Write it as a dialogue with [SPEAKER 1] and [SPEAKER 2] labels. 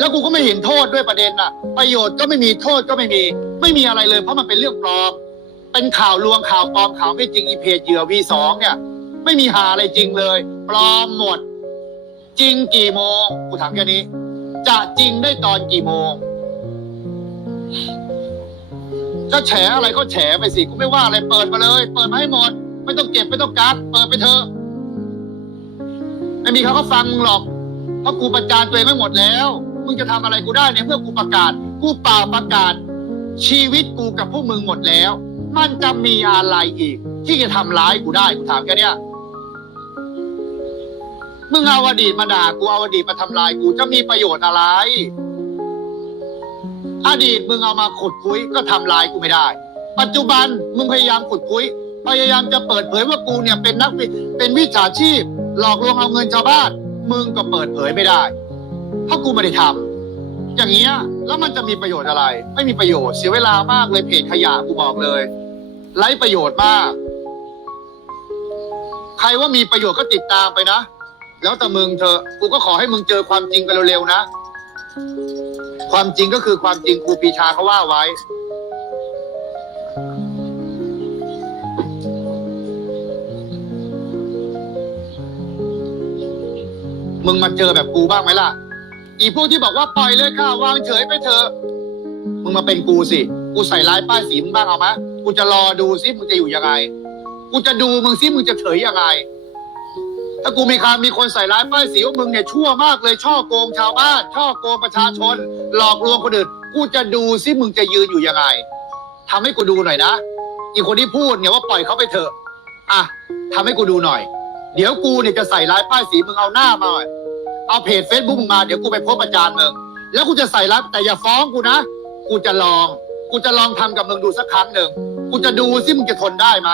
[SPEAKER 1] แล้วกูก็ไม่เห็นโทษด้วยประเด็นน่ะ ประโยชน์ก็ไม่มีโทษก็ไม่มี ไม่มีอะไรเลยเพราะมันเป็นเรื่องปลอม เป็นข่าวลวงข่าวปลอมข่าวไม่จริงอีเพจเหยื่อ V2 เนี่ย ไม่มีหาอะไรจริงเลย ปลอมหมด จริงกี่โมงกูถามแค่นี้ จะจริงได้ตอนกี่โมงจะแฉอะไรก็แฉไปสิกูไม่ว่าอะไรเปิดมาเลย เปิดมาให้หมด ไม่ต้องเก็บไม่ต้องกักเปิดไปเถอะไม่มีเขาก็ฟังมึงหรอกเพราะกูประจานตัวเองไม่หมดแล้ว มึงจะทำอะไรกูได้เนี่ยเมื่อกูประกาศ กูเปล่าประกาศ ชีวิตกูกับพวกมึงหมดแล้ว มันจะมีอะไรอีก ที่จะทำร้ายกูได้กูถามแค่เนี้ยมึงเอาอดีตมาด่ากูเอาอดีตมาทำลายกูจะมีประโยชน์อะไร อดีตมึงเอามาขุดคุยก็ทำลายกูไม่ได้ ปัจจุบันมึงพยายามขุดคุยพยายามจะเปิดเผยว่ากูเนี่ยเป็นนักเป็นวิชาชีพ หลอกลวงเอาเงินชาวบ้าน มึงก็เปิดเผยไม่ได้ เพราะกูไม่ได้ทำอย่างเงี้ยแล้วมันจะมีประโยชน์อะไร ไม่มีประโยชน์เสียเวลามากเลยเพจขยะกูบอกเลยไร้ประโยชน์มาก ใครว่ามีประโยชน์ก็ติดตามไปนะ แล้วแต่มึงเถอกูก็ขอให้มึงเจอความจริงกันเร็วๆนะ ความจริงก็คือความจริงครูปีชาเขาว่าไว้ มึงมาเจอแบบกูบ้างไหมล่ะ อีพวกที่บอกว่าปล่อยเลยค่ะวางเฉยไปเถอะมึงมาเป็นกูสิ กูใส่ร้ายป้ายสีมึงบ้างเอาไหมกูจะรอดูซิมึงจะอยู่ยังไง กูจะดูมึงซิมึงจะเฉยยังไง ถ้ากูมีคามีคนใส่ร้ายป้ายสีว่ามึงเนี่ยชั่วมากเลยช่อโกงชาวบ้านช่อโกงประชาชน หลอกลวงคนอื่น กูจะดูซิมึงจะยืนอยู่ยังไงทำให้กูดูหน่อยนะ อีคนที่พูดเนี่ยว่าปล่อยเขาไปเถอะ อะทำให้กูดูหน่อย เดี๋ยวกูเนี่ยจะใส่ร้ายป้ายสีมึงเอาหน้ามาหน่อย เอาเพจเฟซบุ๊กมึงมาเดี๋ยวกูไปโพสต์ประจานมึงแล้วกูจะใส่รับแต่อย่าฟ้องกูนะ กูจะลอง กูจะลองทำกับมึงดูสักครั้งหนึ่ง กูจะดูซิมึงจะทนได้ไหม